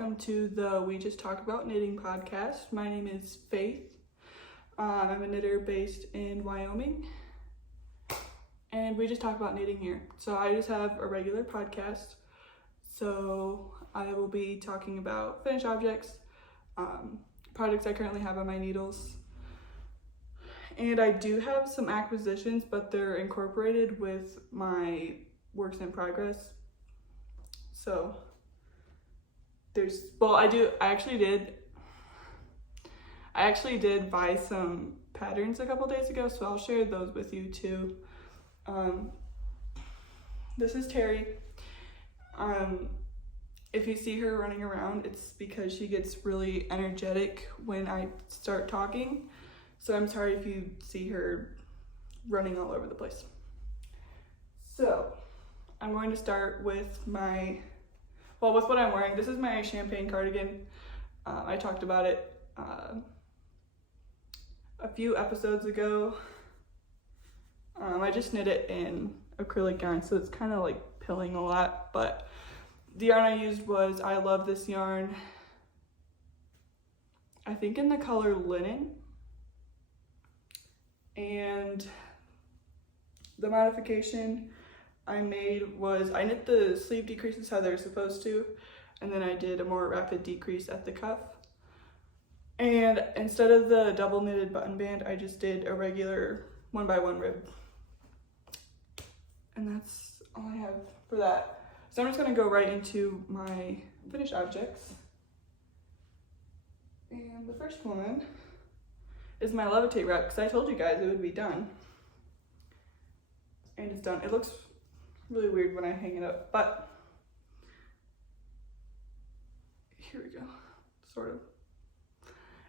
welcome to the We Just Talk About Knitting podcast. My name is Faith. I'm a knitter based in Wyoming, and we just talk about knitting here. So I just have a regular podcast. So I will be talking about finished objects, projects I currently have on my needles, and I do have some acquisitions, but they're incorporated with my works in progress. So I actually did buy some patterns a couple days ago, so I'll share those with you too. This is Terry. If you see her running around, it's because she gets really energetic when I start talking. So I'm sorry if you see her running all over the place. So I'm going to start with with what I'm wearing. This is my champagne cardigan. I talked about it a few episodes ago. I just knit it in acrylic yarn, so it's kind of like pilling a lot, but the yarn I used was, I love this yarn, I think in the color linen, and the modification I made was I knit the sleeve decreases how they're supposed to, and then I did a more rapid decrease at the cuff. And instead of the double knitted button band, I just did a regular 1x1 rib. And that's all I have for that. So I'm just gonna go right into my finished objects. And the first one is my Levitate Wrap, because I told you guys it would be done. And it's done. It looks really weird when I hang it up, but here we go, sort of.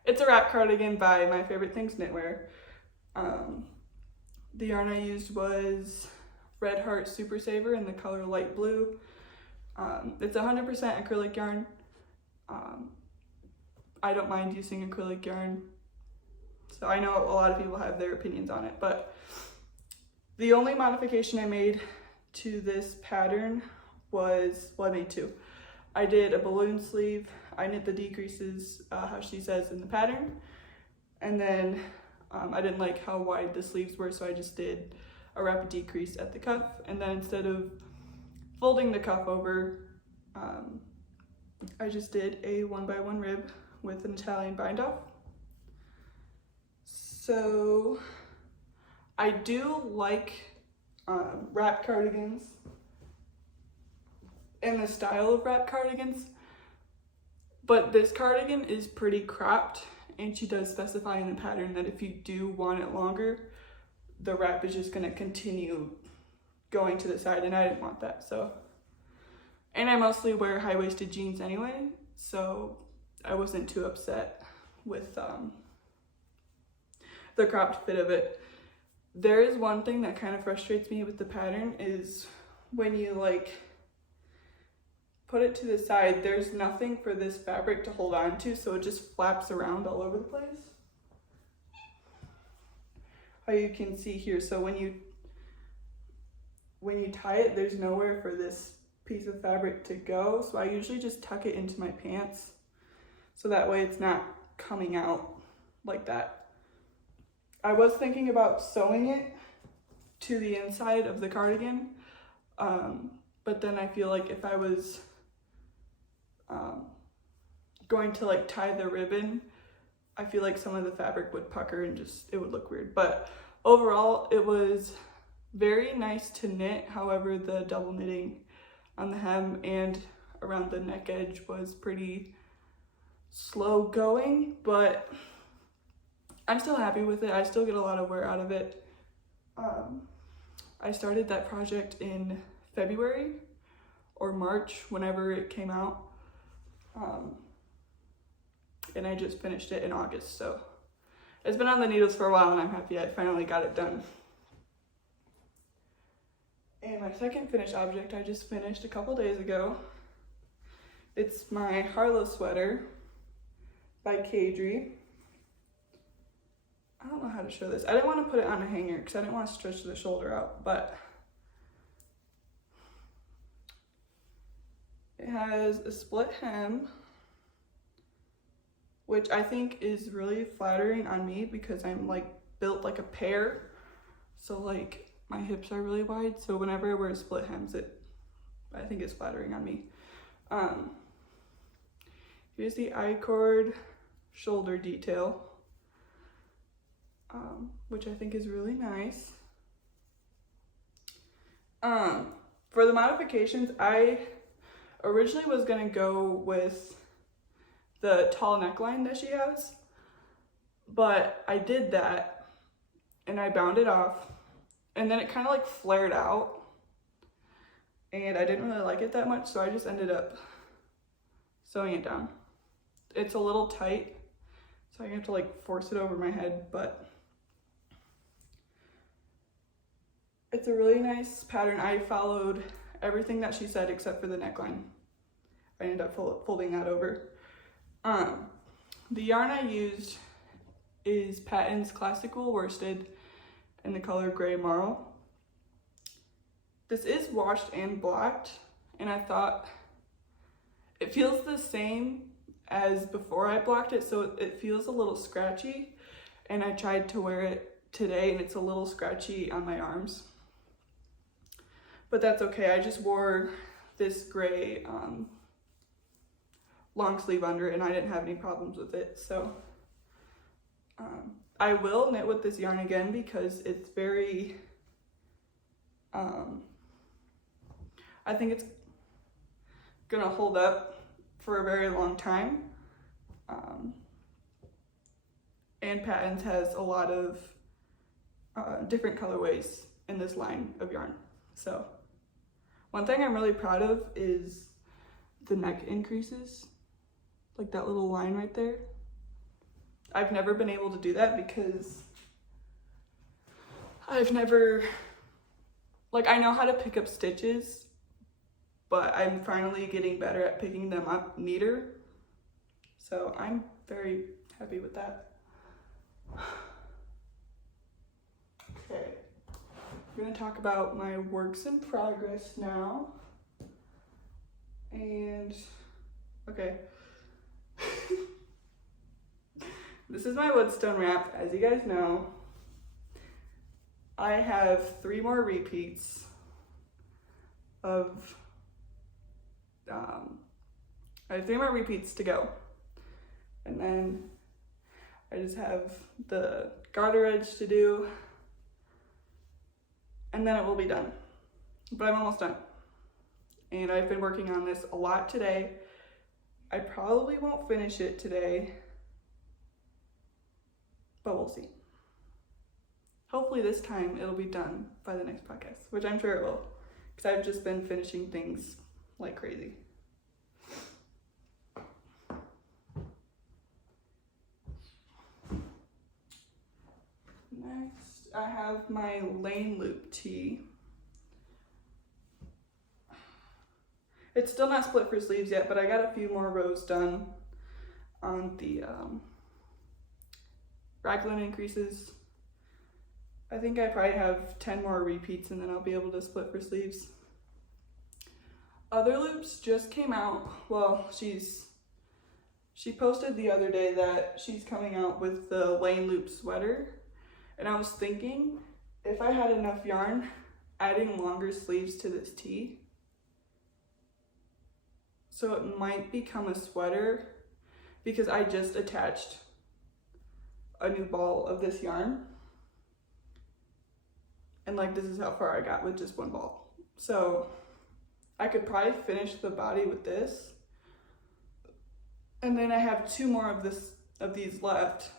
It's a wrap cardigan by My Favorite Things Knitwear. The yarn I used was Red Heart Super Saver in the color light blue. It's 100% acrylic yarn. I don't mind using acrylic yarn, so I know a lot of people have their opinions on it, but the only modification I made to this pattern was, I made two. I did a balloon sleeve. I knit the decreases how she says in the pattern, and then I didn't like how wide the sleeves were, so I just did a rapid decrease at the cuff, and then instead of folding the cuff over, I just did a 1x1 rib with an Italian bind off. So I do like wrap cardigans and the style of wrap cardigans, but this cardigan is pretty cropped, and she does specify in the pattern that if you do want it longer, the wrap is just going to continue going to the side, and I didn't want that. So, and I mostly wear high-waisted jeans anyway, so I wasn't too upset with the cropped fit of it. There is one thing that kind of frustrates me with the pattern is when you like put it to the side, there's nothing for this fabric to hold on to, so it just flaps around all over the place. How you can see here, so when you tie it, there's nowhere for this piece of fabric to go, so I usually just tuck it into my pants, so that way it's not coming out like that. I was thinking about sewing it to the inside of the cardigan, but then I feel like if I was going to like tie the ribbon, I feel like some of the fabric would pucker and it would look weird. But overall, it was very nice to knit. However, the double knitting on the hem and around the neck edge was pretty slow going, but I'm still happy with it. I still get a lot of wear out of it. I started that project in February or March, whenever it came out. And I just finished it in August, so it's been on the needles for a while, and I'm happy I finally got it done. And my second finished object I just finished a couple days ago. It's my Harlow Sweater by Caidree. I don't know how to show this. I didn't want to put it on a hanger because I didn't want to stretch the shoulder out, but it has a split hem which I think is really flattering on me because I'm like built like a pear. So like my hips are really wide. So whenever I wear split hems, I think it's flattering on me. Here's the I-cord shoulder detail, which I think is really nice. For the modifications, I originally was gonna go with the tall neckline that she has, but I did that and I bound it off, and then it kind of like flared out and I didn't really like it that much, so I just ended up sewing it down. It's a little tight, so I have to like force it over my head, but it's a really nice pattern. I followed everything that she said except for the neckline. I ended up folding that over. The yarn I used is Patons Classical Worsted in the color Gray Marl. This is washed and blacked, and I thought it feels the same as before I blacked it, so it feels a little scratchy, and I tried to wear it today and it's a little scratchy on my arms. But that's okay. I just wore this gray long sleeve under it and I didn't have any problems with it. So I will knit with this yarn again because it's very, I think it's gonna hold up for a very long time. And Patons has a lot of different colorways in this line of yarn. So one thing I'm really proud of is the neck increases, like that little line right there. I've never been able to do that because I've never, like, I know how to pick up stitches, but I'm finally getting better at picking them up neater. So I'm very happy with that. Okay, I'm gonna talk about my works in progress now. And, okay. This is my Woodstone Wrap. As you guys know, I have 3 more repeats of, I have 3 more repeats to go. And then I just have the garter edge to do, and then it will be done. But I'm almost done. And I've been working on this a lot today. I probably won't finish it today, but we'll see. Hopefully this time it'll be done by the next podcast, which I'm sure it will, because I've just been finishing things like crazy. Next, I have my lane loop tee. It's still not split for sleeves yet, but I got a few more rows done on the Raglan increases. I think I probably have 10 more repeats and then I'll be able to split for sleeves. Otherloops just came out. Well, she posted the other day that she's coming out with the lane loop sweater. And I was thinking, if I had enough yarn, adding longer sleeves to this tee, so it might become a sweater, because I just attached a new ball of this yarn. And like, this is how far I got with just one ball. So I could probably finish the body with this. And then I have 2 more of these left.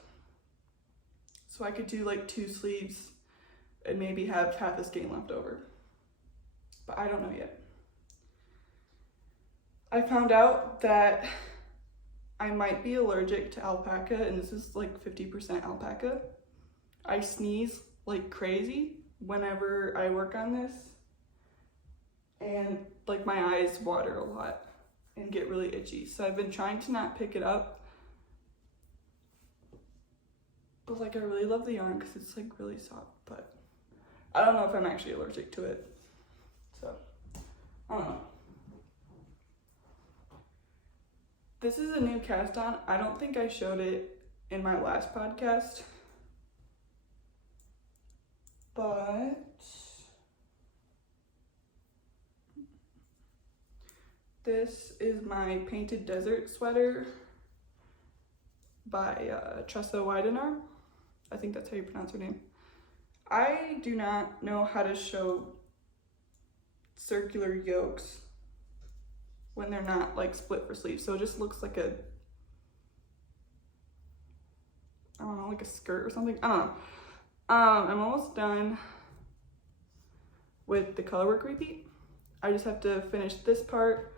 So I could do like 2 sleeves and maybe have half a skein left over. But I don't know yet. I found out that I might be allergic to alpaca, and this is like 50% alpaca. I sneeze like crazy whenever I work on this, and like my eyes water a lot and get really itchy. So I've been trying to not pick it up, but like I really love the yarn because it's like really soft, but I don't know if I'm actually allergic to it. So I don't know. This is a new cast on. I don't think I showed it in my last podcast, but this is my painted desert sweater by Tressa Weidenaar. I think that's how you pronounce her name. I do not know how to show circular yokes when they're not like split for sleeves, so it just looks like a, I don't know, like a skirt or something. I don't know. I'm almost done with the colorwork repeat. I just have to finish this part,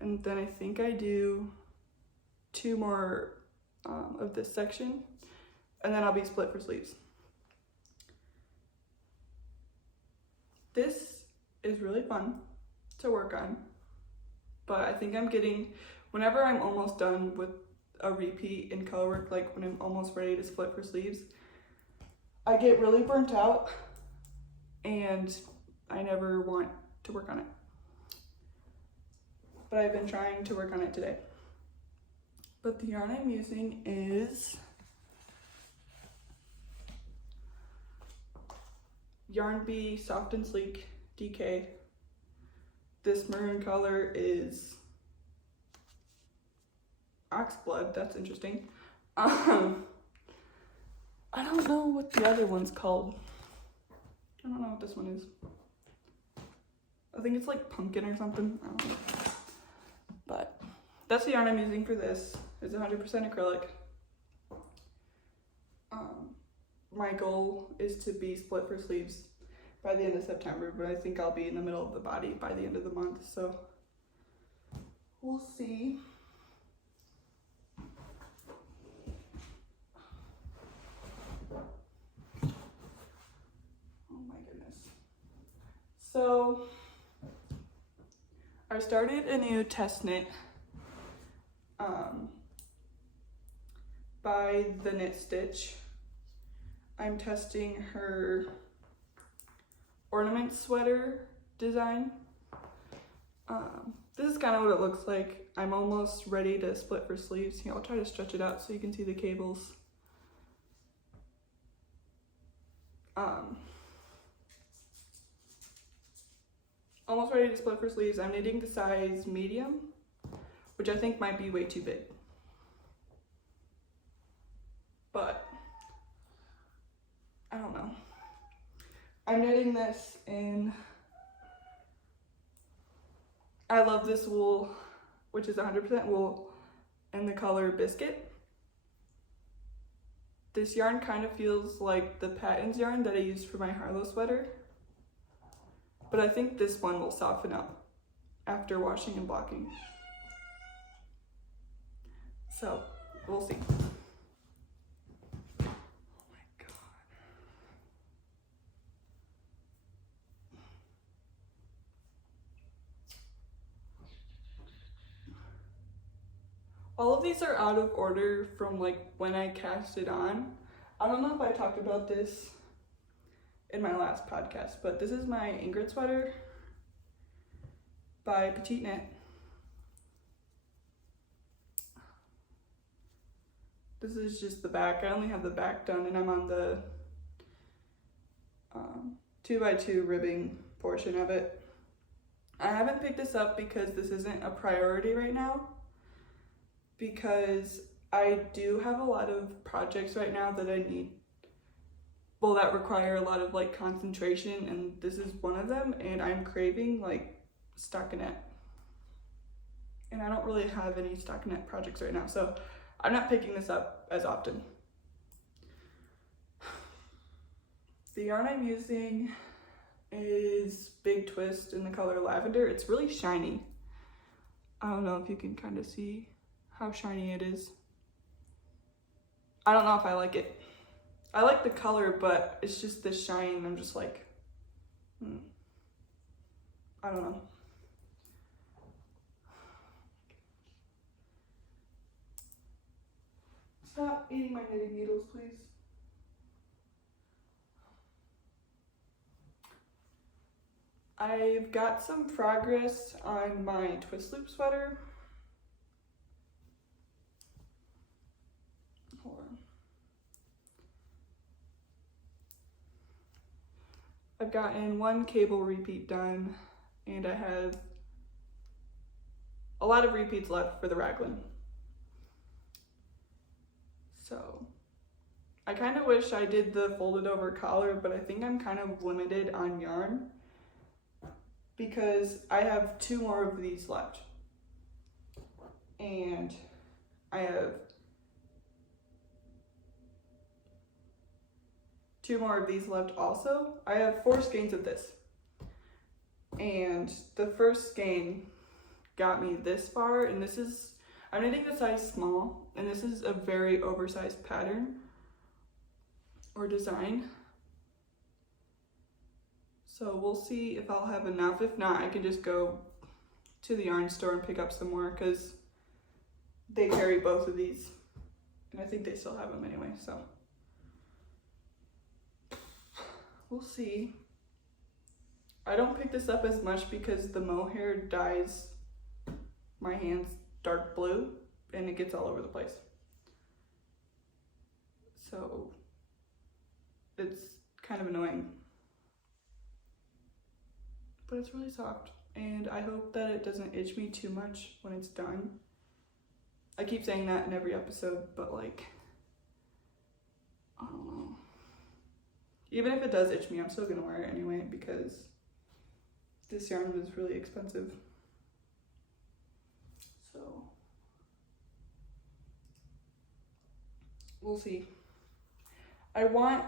and then I think I do 2 more of this section, and then I'll be split for sleeves. This is really fun to work on, but I think I'm getting, whenever I'm almost done with a repeat in colorwork, like when I'm almost ready to split for sleeves, I get really burnt out and I never want to work on it. But I've been trying to work on it today. But the yarn I'm using is Yarn Bee Soft and Sleek DK. This maroon color is oxblood. That's interesting. I don't know what the other one's called. I don't know what this one is. I think it's like pumpkin or something. I don't know. But that's the yarn I'm using for this. It's 100% acrylic. My goal is to be split for sleeves by the end of September, but I think I'll be in the middle of the body by the end of the month, so we'll see. Oh my goodness. So I started a new TESTKNIT by TheKnitStitch. I'm testing her Ornaments sweater design. This is kind of what it looks like. I'm almost ready to split for sleeves. Here, I'll try to stretch it out so you can see the cables. Almost ready to split for sleeves. I'm knitting the size medium, which I think might be way too big. But I don't know. I'm knitting this in, I love this wool, which is 100% wool, in the color biscuit. This yarn kind of feels like the Patons yarn that I used for my Harlow sweater, but I think this one will soften up after washing and blocking. So we'll see. All of these are out of order from like when I cast it on. I don't know if I talked about this in my last podcast, but this is my Ingrid sweater by TESTKNIT. This is just the back. I only have the back done, and I'm on the 2x2 ribbing portion of it. I haven't picked this up because this isn't a priority right now, because I do have a lot of projects right now that I need, well, that require a lot of like concentration, and this is one of them, and I'm craving like stockinette. And I don't really have any stockinette projects right now, so I'm not picking this up as often. The yarn I'm using is Big Twist in the color lavender. It's really shiny. I don't know if you can kind of see how shiny it is. I don't know if I like it. I like the color, but it's just the shine. I'm just like, I don't know. Stop eating my knitting needles, please. I've got some progress on my twist loop sweater. I've gotten one cable repeat done, and I have a lot of repeats left for the Raglan. So I kind of wish I did the folded over collar, but I think I'm kind of limited on yarn because I have 2 more of these left. And I have 2 more of these left also. I have 4 skeins of this. And the first skein got me this far, and this is, I'm knitting the size small, and this is a very oversized pattern or design. So we'll see if I'll have enough. If not, I can just go to the yarn store and pick up some more because they carry both of these, and I think they still have them anyway, so we'll see. I don't pick this up as much because the mohair dyes my hands dark blue and it gets all over the place. So it's kind of annoying. But it's really soft, and I hope that it doesn't itch me too much when it's done. I keep saying that in every episode, but like, I don't know. Even if it does itch me, I'm still gonna wear it anyway because this yarn was really expensive. So we'll see. I want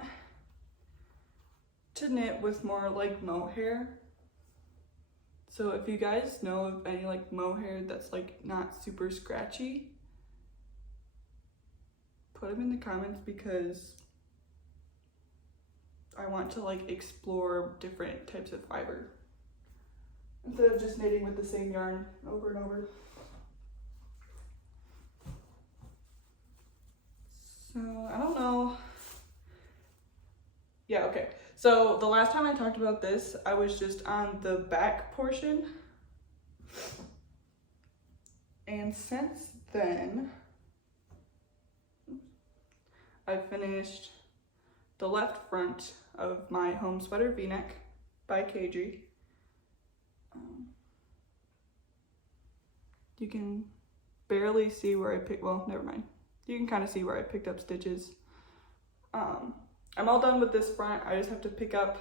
to knit with more like mohair. So if you guys know of any like mohair that's like not super scratchy, put them in the comments because I want to like explore different types of fiber instead of just knitting with the same yarn over and over. So I don't know. Yeah, okay. So the last time I talked about this, I was just on the back portion. And since then, I finished the left front of my home sweater v-neck by Caidree. You can barely see where I picked, well, never mind. You can kind of see where I picked up stitches. I'm all done with this front. I just have to pick up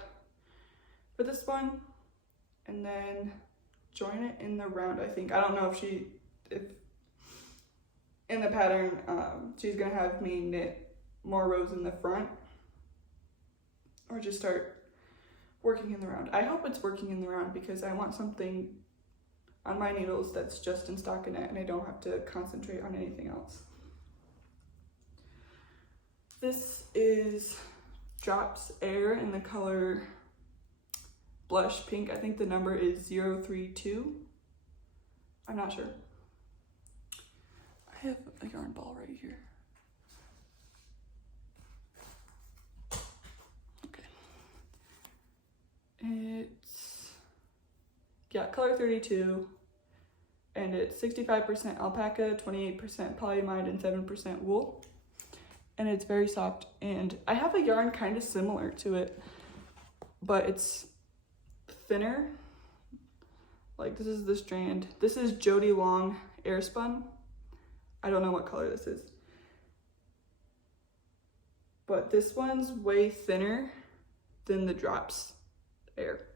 for this one and then join it in the round, I think. I don't know if in the pattern, she's gonna have me knit more rows in the front or just start working in the round. I hope it's working in the round because I want something on my needles that's just in stockinette and I don't have to concentrate on anything else. This is Drops Air in the color Blush Pink. I think the number is 032. I'm not sure. I have a yarn ball right here. Okay. It's, yeah, color 32. And it's 65% alpaca, 28% polyamide, and 7% wool. And it's very soft, and I have a yarn kind of similar to it, but it's thinner. Like this is the strand. This is Jody Long Airspun. I don't know what color this is, but this one's way thinner than the Drops Air.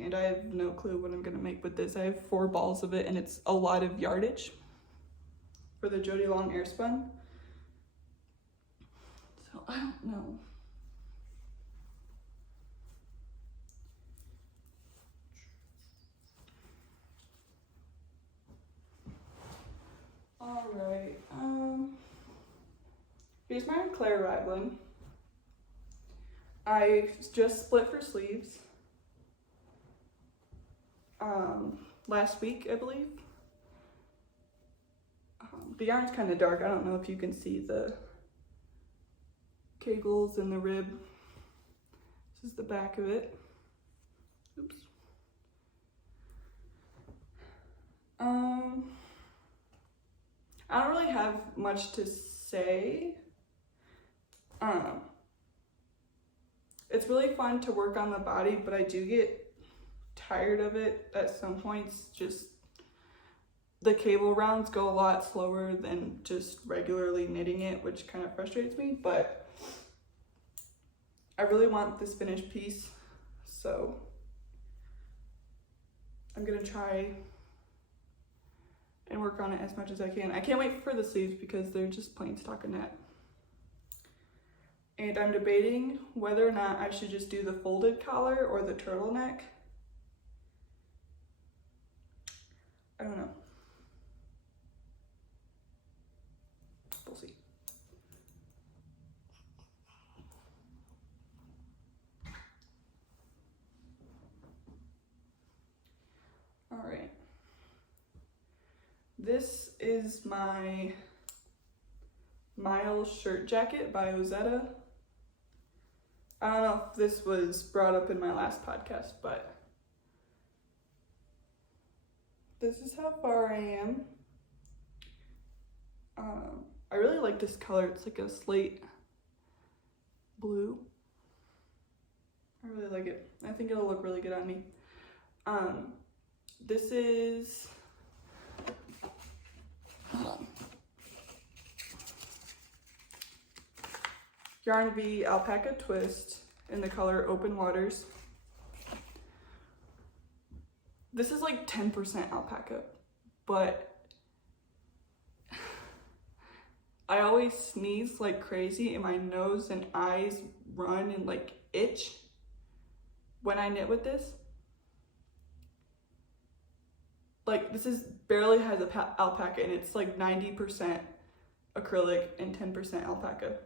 And I have no clue what I'm gonna make with this. I have 4 balls of it, and it's a lot of yardage for the Jody Long Airspun. So I don't know. All right. Here's my Claire Raglan. I just split for sleeves. Last week, I believe. The yarn's kind of dark. I don't know if you can see the cables and the rib. This is the back of it. Oops. I don't really have much to say. It's really fun to work on the body, but I do get tired of it at some points. Just the cable rounds go a lot slower than just regularly knitting it, which kind of frustrates me, but I really want this finished piece, so I'm gonna try and work on it as much as I can. I can't wait for the sleeves because they're just plain stockinette. And I'm debating whether or not I should just do the folded collar or the turtleneck. I don't know. We'll see. All right. This is my Marl shirt jacket by Ozetta. I don't know if this was brought up in my last podcast, but this is how far I am. I really like this color. It's like a slate blue. I really like it. I think it'll look really good on me. This is, hold on. Yarn V Alpaca Twist in the color Open Waters. This is like 10% alpaca, but I always sneeze like crazy and my nose and eyes run and like itch when I knit with this. Like, this is barely has alpaca and it's like 90% acrylic and 10% alpaca.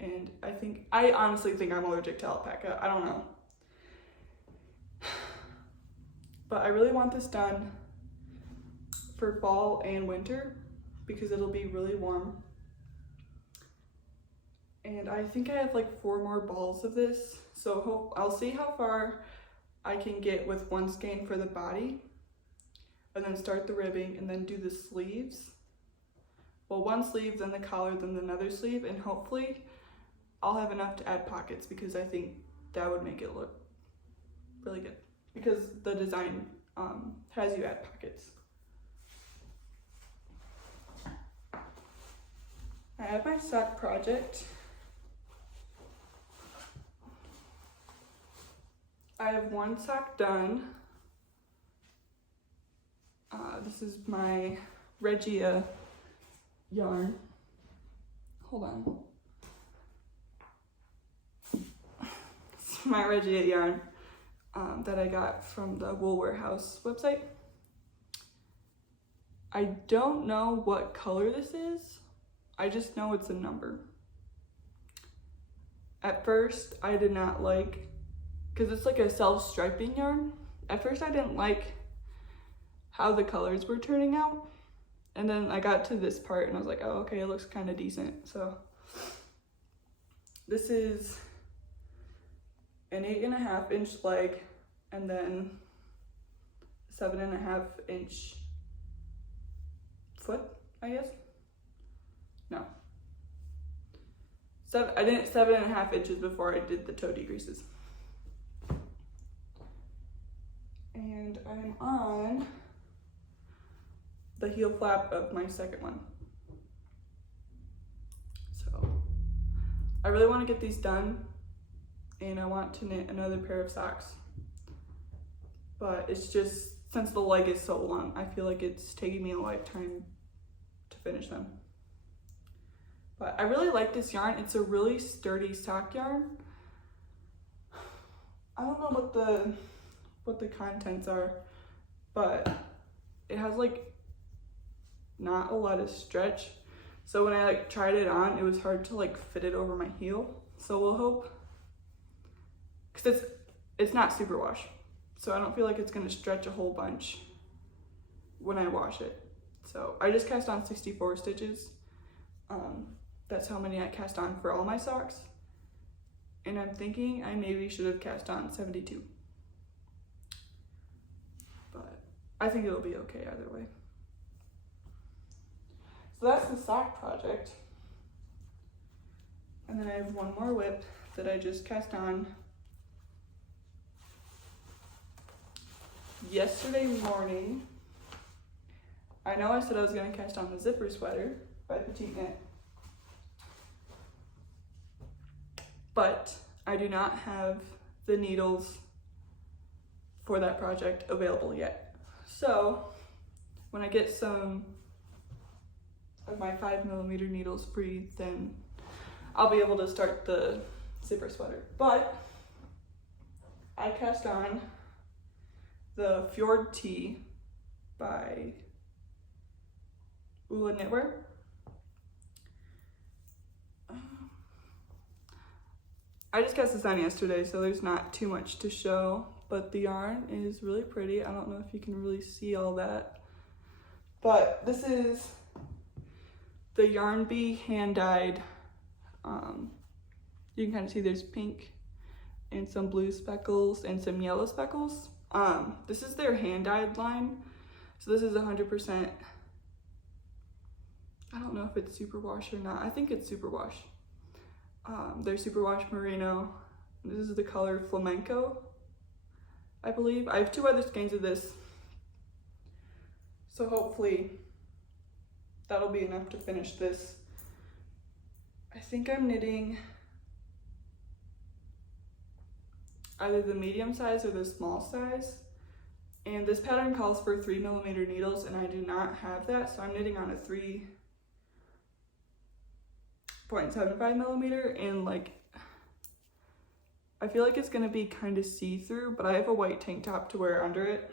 And I honestly think I'm allergic to alpaca. I don't know. But I really want this done for fall and winter because it'll be really warm. And I think I have like 4 more balls of this. So I'll see how far I can get with one skein for the body and then start the ribbing and then do the sleeves. Well, one sleeve, then the collar, then another sleeve, and hopefully I'll have enough to add pockets because I think that would make it look really good because the design has you add pockets. I have my sock project. I have one sock done. This is my Regia yarn. Hold on. It's my Regia yarn that I got from the Wool Warehouse website. I don't know what color this is. I just know it's a number. At first, I did not like, because it's like a self-striping yarn. At first, I didn't like how the colors were turning out. And then I got to this part and I was like, oh, okay, it looks kind of decent. So this is an 8.5 inch leg and then 7.5 inch foot, I guess. No. I did 7.5 inches before I did the toe decreases. And I'm on the heel flap of my second one. So I really want to get these done and I want to knit another pair of socks. But it's just, since the leg is so long, I feel like it's taking me a lifetime to finish them. But I really like this yarn. It's a really sturdy sock yarn. I don't know what the contents are, but it has like not a lot of stretch. So when I like tried it on, it was hard to like fit it over my heel. So we'll hope, because it's not super wash. So I don't feel like it's gonna stretch a whole bunch when I wash it. So I just cast on 64 stitches. That's how many I cast on for all my socks. And I'm thinking I maybe should have cast on 72. But I think it'll be okay either way. So that's the sock project. And then I have one more whip that I just cast on yesterday morning. I know I said I was going to cast on the zipper sweater by TESTKNIT, but I do not have the needles for that project available yet. So when I get some of my 5mm needles free, then I'll be able to start the zipper sweater. But I cast on the Fjord Tee by Knitwear. I just cast this on yesterday, so there's not too much to show, but the yarn is really pretty. I don't know if you can really see all that, but this is the Yarn Bee hand dyed. You can kind of see there's pink and some blue speckles and some yellow speckles. This is their hand dyed line, so this is 100%. I don't know if it's superwash or not. I think it's superwash. They're superwash merino. This is the color flamenco, I believe. I have 2 other skeins of this, so hopefully that'll be enough to finish this. I think I'm knitting either the medium size or the small size, and this pattern calls for 3mm needles, and I do not have that, so I'm knitting on a 3.75mm, and like I feel like it's gonna be kind of see-through, but I have a white tank top to wear under it,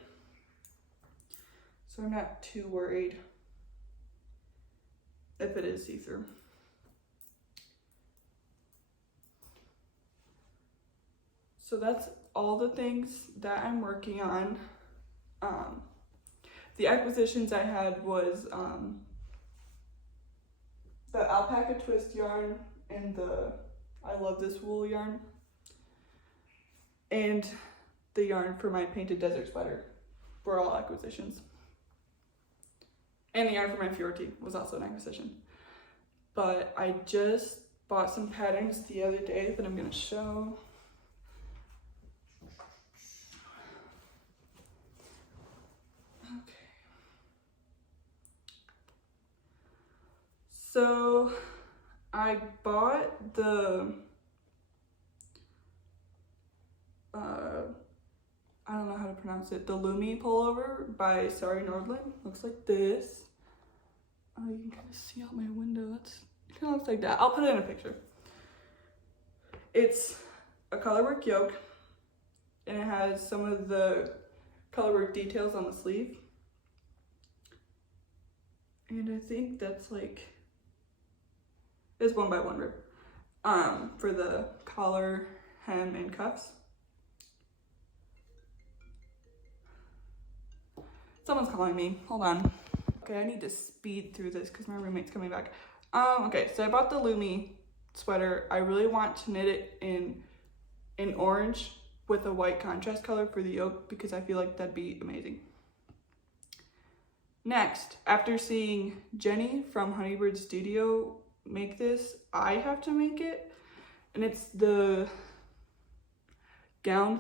so I'm not too worried if it is see-through. So that's all the things that I'm working on. The acquisitions I had was the alpaca twist yarn and the I love this wool yarn, and the yarn for my painted desert sweater were all acquisitions. And the yarn for my Fjord Tee was also an acquisition. But I just bought some patterns the other day that I'm gonna show. Okay. So I bought the I don't know how to pronounce it, the Lumi pullover by Sari Nordland. Looks like this. Oh, you can kind of see out my window. It kind of looks like that. I'll put it in a picture. It's a colorwork yoke, and it has some of the colorwork details on the sleeve. And I think that's like, it's 1x1 rib for the collar, hem, and cuffs. Someone's calling me, hold on. Okay, I need to speed through this because my roommate's coming back. Okay, so I bought the Lumi sweater. I really want to knit it in orange with a white contrast color for the yoke because I feel like that'd be amazing. Next, after seeing Jenny from Honeybird Studio make this, I have to make it. And it's the gown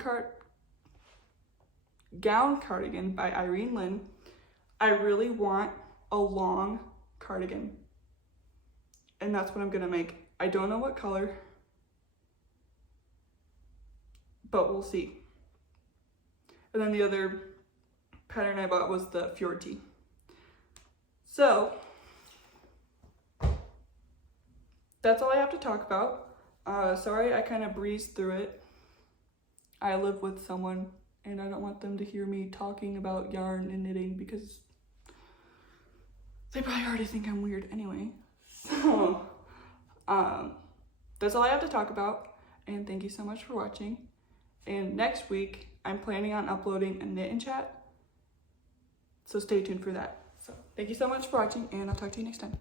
cardigan by Irene Lynn. I really want a long cardigan, and that's what I'm gonna make. I don't know what color, but we'll see. And then the other pattern I bought was the Fjord Tee. So that's all I have to talk about. Sorry I kind of breezed through it. I live with someone and I don't want them to hear me talking about yarn and knitting because they probably already think I'm weird anyway. So that's all I have to talk about, and thank you so much for watching. And next week I'm planning on uploading a knit and chat, so stay tuned for that. So thank you so much for watching, and I'll talk to you next time.